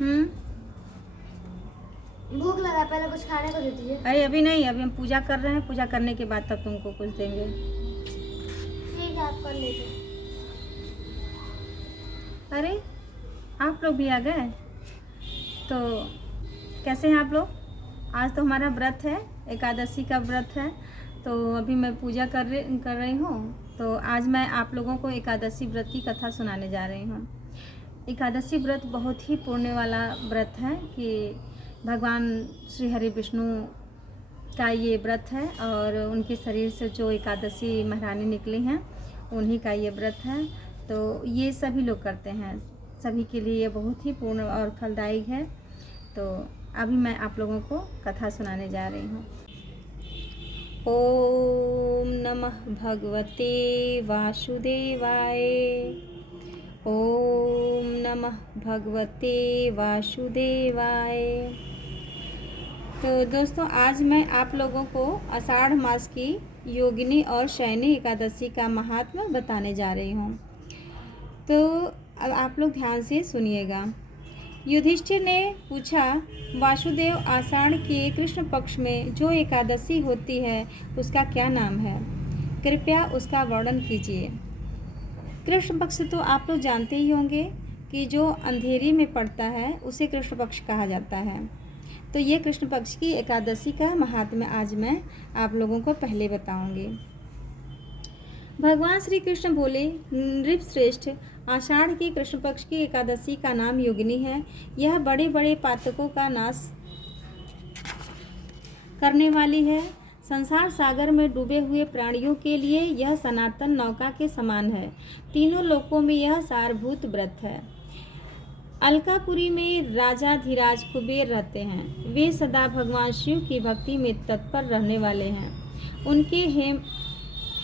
हम्म। भूख लगा, पहले कुछ खाने को दे दीजिए। अरे अभी नहीं, अभी हम पूजा कर रहे हैं, पूजा करने के बाद तब तुमको कुछ देंगे। ठीक है, आप कर लीजिए। अरे आप लोग भी आ गए, तो कैसे हैं आप लोग? आज तो हमारा व्रत है, एकादशी का व्रत है। तो अभी मैं पूजा कर रही हूँ। तो आज मैं आप लोगों को एकादशी व्रत की कथा सुनाने जा रही हूँ। एकादशी व्रत बहुत ही पुण्य वाला व्रत है कि भगवान श्री हरि विष्णु का ये व्रत है, और उनके शरीर से जो एकादशी महारानी निकली हैं उन्हीं का ये व्रत है। तो ये सभी लोग करते हैं, सभी के लिए ये बहुत ही पूर्ण और फलदायी है। तो अभी मैं आप लोगों को कथा सुनाने जा रही हूँ। ओम नमः भगवते वासुदेवाय। ओम नमः भगवते वासुदेवाय। तो दोस्तों, आज मैं आप लोगों को आषाढ़ मास की योगिनी और शयनी एकादशी का महात्म्य बताने जा रही हूँ। तो अब आप लोग ध्यान से सुनिएगा। युधिष्ठिर ने पूछा, वासुदेव, आषाढ़ के कृष्ण पक्ष में जो एकादशी होती है उसका क्या नाम है? कृपया उसका वर्णन कीजिए। कृष्ण पक्ष तो आप लोग जानते ही होंगे कि जो अंधेरी में पड़ता है उसे कृष्ण पक्ष कहा जाता है। तो ये कृष्ण पक्ष की एकादशी का महात्म्य आज मैं आप लोगों को पहले बताऊंगी। भगवान श्री कृष्ण बोले, नृपश्रेष्ठ, आषाढ़ के कृष्ण पक्ष की एकादशी का नाम योगिनी है। यह बड़े बड़े पातकों का नाश करने वाली है। संसार सागर में डूबे हुए प्राणियों के लिए यह सनातन नौका के समान है। तीनों लोकों में यह सारभूत व्रत है। अलकापुरी में राजा धीराज कुबेर रहते हैं। वे सदा भगवान शिव की भक्ति में तत्पर रहने वाले हैं। उनके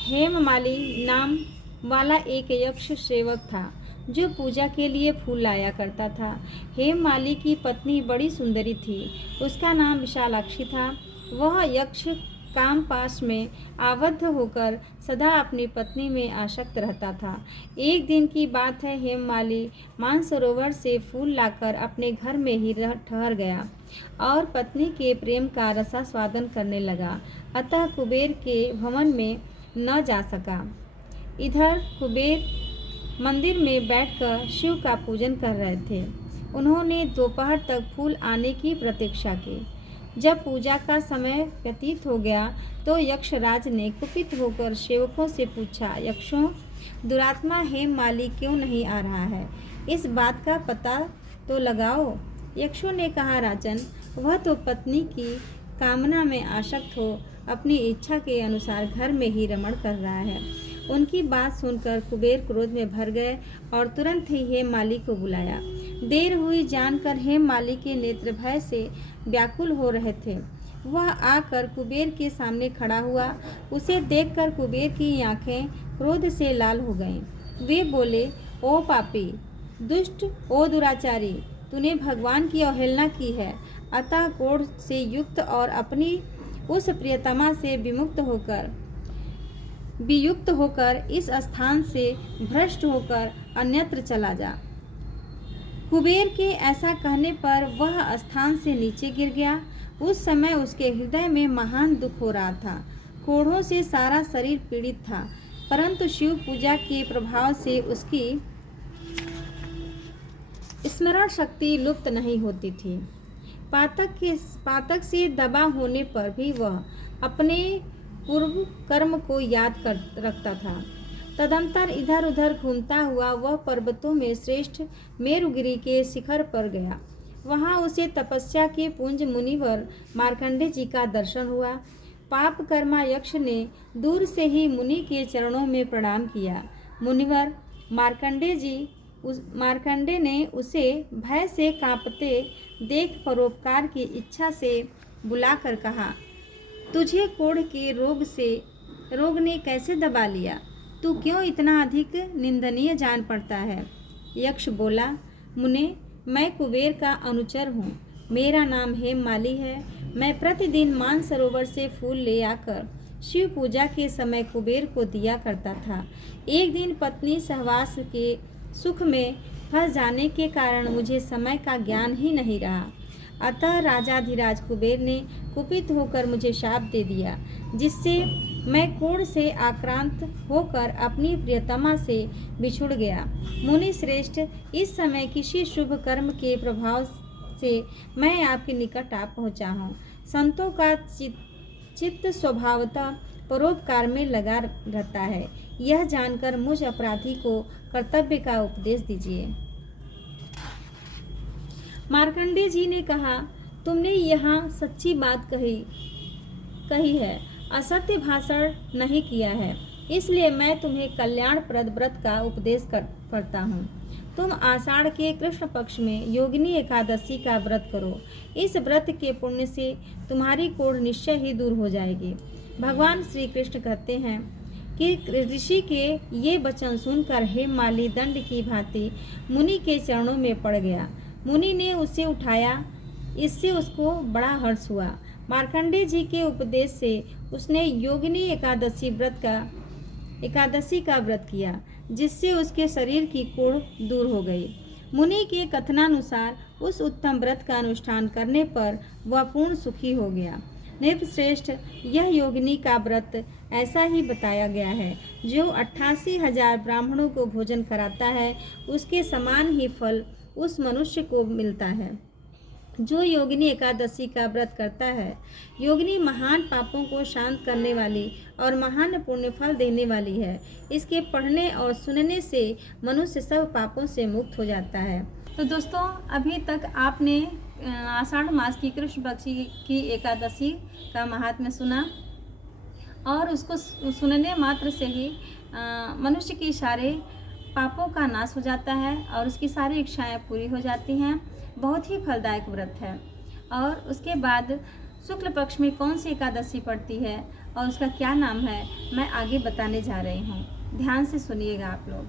हेममाली नाम वाला एक यक्ष सेवक था जो पूजा के लिए फूल लाया करता था। हेममाली की पत्नी बड़ी सुंदरी थी, उसका नाम विशालाक्षी था। वह यक्ष कामपाश में आबद्ध होकर सदा अपनी पत्नी में आसक्त रहता था। एक दिन की बात है, हेममाली मानसरोवर से फूल लाकर अपने घर में ही ठहर गया और पत्नी के प्रेम का रसास्वादन करने लगा। अतः कुबेर के भवन में न जा सका। इधर कुबेर मंदिर में बैठकर शिव का पूजन कर रहे थे। उन्होंने दोपहर तक फूल आने की प्रतीक्षा की। जब पूजा का समय व्यतीत हो गया तो यक्षराज ने कुपित होकर सेवकों से पूछा, यक्षों, दुरात्मा हेममाली क्यों नहीं आ रहा है? इस बात का पता तो लगाओ। यक्षों ने कहा, राजन, वह तो पत्नी की कामना में आसक्त हो अपनी इच्छा के अनुसार घर में ही रमण कर रहा है। उनकी बात सुनकर कुबेर क्रोध में भर गए और तुरंत ही हेममाली को बुलाया। देर हुई जानकर हेममाली के नेत्र भय से व्याकुल हो रहे थे। वह आकर कुबेर के सामने खड़ा हुआ। उसे देखकर कुबेर की आंखें क्रोध से लाल हो गईं। वे बोले, ओ पापी, दुष्ट, ओ दुराचारी, तूने भगवान की अवहेलना की है। अतः क्रोध से युक्त और अपनी उस प्रियतमा से वियुक्त होकर इस स्थान से भ्रष्ट होकर अन्यत्र चला जा। कुबेर के ऐसा कहने पर वह स्थान से नीचे गिर गया। उस समय उसके हृदय में महान दुख हो रहा था। कोढ़ों से सारा शरीर पीड़ित था, परंतु शिव पूजा के प्रभाव से उसकी स्मरण शक्ति लुप्त नहीं होती थी। पातक से दबा होने पर भी वह अपने पूर्व कर्म को याद कर रखता था। तदंतर इधर उधर घूमता हुआ वह पर्वतों में श्रेष्ठ मेरुगिरी के शिखर पर गया। वहां उसे तपस्या के पुंज मुनिवर मार्कंडे जी का दर्शन हुआ। पाप कर्मा यक्ष ने दूर से ही मुनि के चरणों में प्रणाम किया। मुनिवर मार्कंडे ने उसे भय से कांपते देख परोपकार की इच्छा से बुलाकर कहा, तुझे कोढ़ के रोग ने कैसे दबा लिया? तू क्यों इतना अधिक निंदनीय जान पड़ता है? यक्ष बोला, मुने, मैं कुबेर का अनुचर हूँ। मेरा नाम हेममाली है। मैं प्रतिदिन मानसरोवर से फूल ले आकर शिव पूजा के समय कुबेर को दिया करता था। एक दिन पत्नी सहवास के सुख में फंस जाने के कारण मुझे समय का ज्ञान ही नहीं रहा। अतः राजाधिराज कुबेर ने कुपित होकर मुझे शाप दे दिया, जिससे मैं क्रोध से आक्रांत होकर अपनी प्रियतमा से बिछुड़ गया। मुनि श्रेष्ठ, इस समय किसी शुभ कर्म के प्रभाव से मैं आपके निकट आ पहुँचा हूँ। संतों का चित्त स्वभावतः परोपकार में लगा रहता है। यह जानकर मुझ अपराधी को कर्तव्य का उपदेश दीजिए। मार्कंडेय जी ने कहा, तुमने यहाँ सच्ची बात कही है, असत्य भाषण नहीं किया है, इसलिए मैं तुम्हें कल्याणप्रद व्रत का उपदेश करता हूँ। तुम आषाढ़ के कृष्ण पक्ष में योगिनी एकादशी का व्रत करो। इस व्रत के पुण्य से तुम्हारी कोढ़ निश्चय ही दूर हो जाएगी। भगवान श्री कृष्ण कहते हैं कि ऋषि के ये वचन सुनकर हेममाली दंड की भांति मुनि के चरणों में पड़ गया। मुनि ने उसे उठाया, इससे उसको बड़ा हर्ष हुआ। मार्कंडेय जी के उपदेश से उसने योगिनी एकादशी का व्रत किया, जिससे उसके शरीर की कोढ़ दूर हो गई। मुनि के कथनानुसार उस उत्तम व्रत का अनुष्ठान करने पर वह पूर्ण सुखी हो गया। नृपश्रेष्ठ, यह योगिनी का व्रत ऐसा ही बताया गया है, जो 88,000 ब्राह्मणों को भोजन कराता है, उसके समान ही फल उस मनुष्य को मिलता है जो योगिनी एकादशी का व्रत करता है। योगिनी महान पापों को शांत करने वाली और महान पुण्य फल देने वाली है। इसके पढ़ने और सुनने से मनुष्य सब पापों से मुक्त हो जाता है। तो दोस्तों, अभी तक आपने आषाढ़ मास की कृष्ण पक्ष की एकादशी का महात्म्य सुना, और उसको सुनने मात्र से ही मनुष्य की सारे पापों का नाश हो जाता है और उसकी सारी इच्छाएं पूरी हो जाती हैं। बहुत ही फलदायक व्रत है। और उसके बाद शुक्ल पक्ष में कौन सी एकादशी पड़ती है और उसका क्या नाम है, मैं आगे बताने जा रही हूँ। ध्यान से सुनिएगा आप लोग।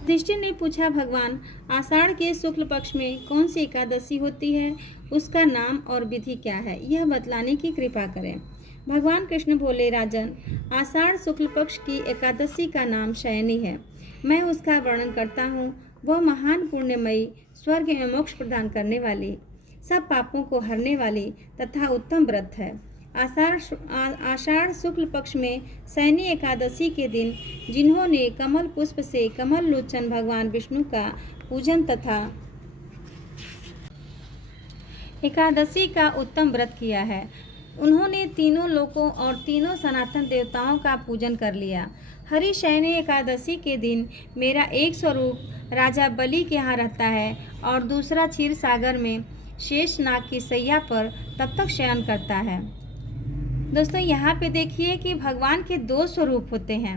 युधिष्ठिर ने पूछा, भगवान, आषाढ़ के शुक्ल पक्ष में कौन सी एकादशी होती है, उसका नाम और विधि क्या है, यह बतलाने की कृपा करें। भगवान कृष्ण बोले, राजन, आषाढ़ शुक्ल पक्ष की एकादशी का नाम शयनी है। मैं उसका वर्णन करता हूँ। वह महान पुण्यमयी, स्वर्ग में मोक्ष प्रदान करने वाली, सब पापों को हरने वाली तथा उत्तम व्रत है। आषाढ़ शुक्ल पक्ष में शयनी एकादशी के दिन जिन्होंने कमल पुष्प से कमल लोचन भगवान विष्णु का पूजन तथा एकादशी का उत्तम व्रत किया है, उन्होंने तीनों लोकों और तीनों सनातन देवताओं का पूजन कर लिया। हरिशयनी एकादशी के दिन मेरा एक स्वरूप राजा बलि के यहाँ रहता है और दूसरा क्षीर सागर में शेष नाग की सैया पर तब तक शयन करता है। दोस्तों, यहाँ पे देखिए कि भगवान के दो स्वरूप होते हैं।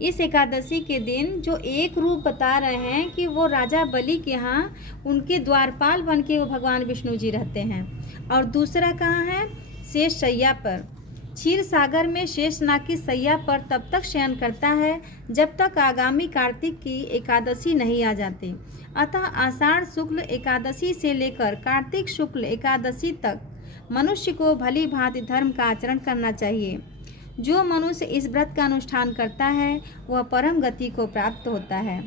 इस एकादशी के दिन जो एक रूप बता रहे हैं कि वो राजा बलि के यहाँ उनके द्वारपाल बन के वो भगवान विष्णु जी रहते हैं, और दूसरा कहाँ है, शेष सैया पर। क्षीर सागर में शेषनाग की सैया पर तब तक शयन करता है जब तक आगामी कार्तिक की एकादशी नहीं आ जाती। अतः आषाढ़ शुक्ल एकादशी से लेकर कार्तिक शुक्ल एकादशी तक मनुष्य को भली भांति धर्म का आचरण करना चाहिए। जो मनुष्य इस व्रत का अनुष्ठान करता है वह परम गति को प्राप्त होता है।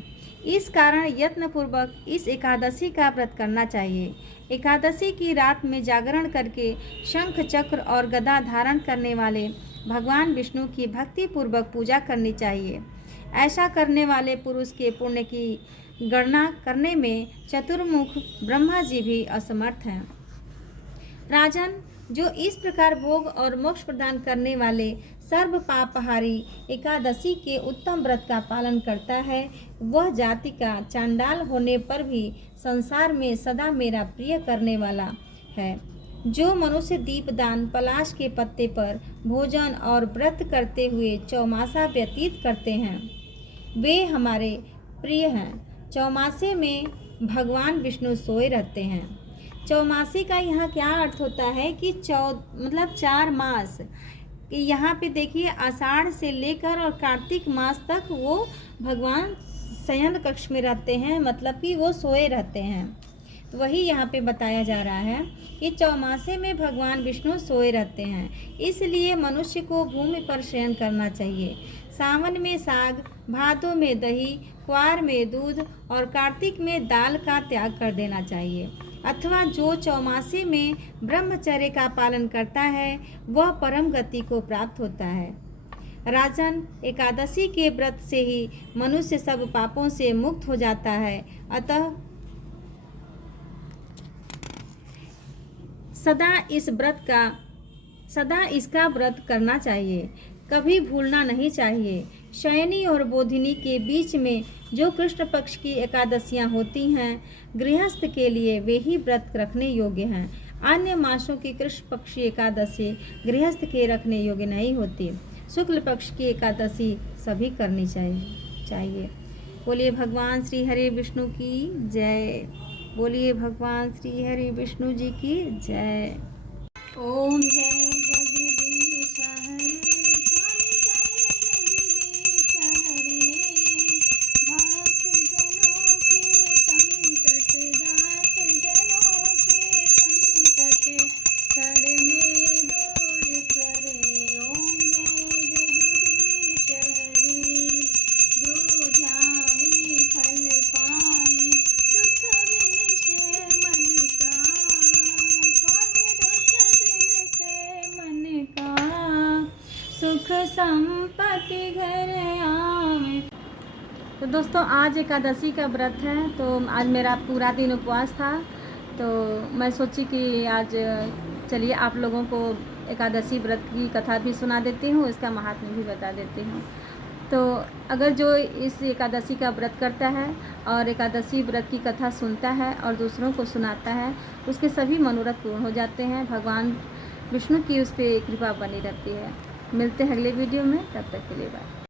इस कारण यत्नपूर्वक इस एकादशी का व्रत करना चाहिए। एकादशी की रात में जागरण करके शंख चक्र और गदा धारण करने वाले भगवान विष्णु की भक्ति पूर्वक पूजा करनी चाहिए। ऐसा करने वाले पुरुष के पुण्य की गणना करने में चतुर्मुख ब्रह्मा जी भी असमर्थ हैं। राजन, जो इस प्रकार भोग और मोक्ष प्रदान करने वाले सर्व पापहारी एकादशी के उत्तम व्रत का पालन करता है, वह जाति का चांडाल होने पर भी संसार में सदा मेरा प्रिय करने वाला है। जो मनुष्य दीपदान, पलाश के पत्ते पर भोजन और व्रत करते हुए चौमासा व्यतीत करते हैं, वे हमारे प्रिय हैं। चौमासे में भगवान विष्णु सोए रहते हैं। चौमासे का यहाँ क्या अर्थ होता है कि मतलब 4 मास, कि यहाँ पे देखिए आषाढ़ से लेकर और कार्तिक मास तक वो भगवान शयन कक्ष में रहते हैं, मतलब कि वो सोए रहते हैं। तो वही यहाँ पे बताया जा रहा है कि चौमासे में भगवान विष्णु सोए रहते हैं, इसलिए मनुष्य को भूमि पर शयन करना चाहिए। सावन में साग, भादों में दही, क्वार में दूध और कार्तिक में दाल का त्याग कर देना चाहिए। अथवा जो चौमासे में ब्रह्मचर्य का पालन करता है वह परम गति को प्राप्त होता है। राजन, एकादशी के व्रत से ही मनुष्य सब पापों से मुक्त हो जाता है। अतः सदा इसका व्रत करना चाहिए, कभी भूलना नहीं चाहिए। शयनी और बोधिनी के बीच में जो कृष्ण पक्ष की एकादशियां होती हैं, गृहस्थ के लिए वे ही व्रत रखने योग्य हैं। अन्य मासों की कृष्ण पक्षी एकादशी गृहस्थ के रखने योग्य नहीं होती। शुक्ल पक्ष की एकादशी सभी करनी चाहिए। बोलिए भगवान श्री हरि विष्णु की जय। बोलिए भगवान श्री हरि विष्णु जी की जय। ओम जय जगदीश हरे, स्वामी जय जगदीश हरे। भक्त जनों के संकट, दास जनों के संकट, क्षण में दूर करे। ओम जय जगदीश हरे, जो ध्यावे फल पावे, दुख विनशे मन का। स्वामी दुख दिन से मन का, सुख संपत्ति घर आवे। तो दोस्तों, आज एकादशी का व्रत है, तो आज मेरा पूरा दिन उपवास था। तो मैं सोची कि आज चलिए आप लोगों को एकादशी व्रत की कथा भी सुना देती हूँ, इसका महात्म्य भी बता देती हूँ। तो अगर जो इस एकादशी का व्रत करता है और एकादशी व्रत की कथा सुनता है और दूसरों को सुनाता है, उसके सभी मनोरथ पूर्ण हो जाते हैं। भगवान विष्णु की उस पर कृपा बनी रहती है। मिलते हैं अगले वीडियो में, तब तक के लिए बाय।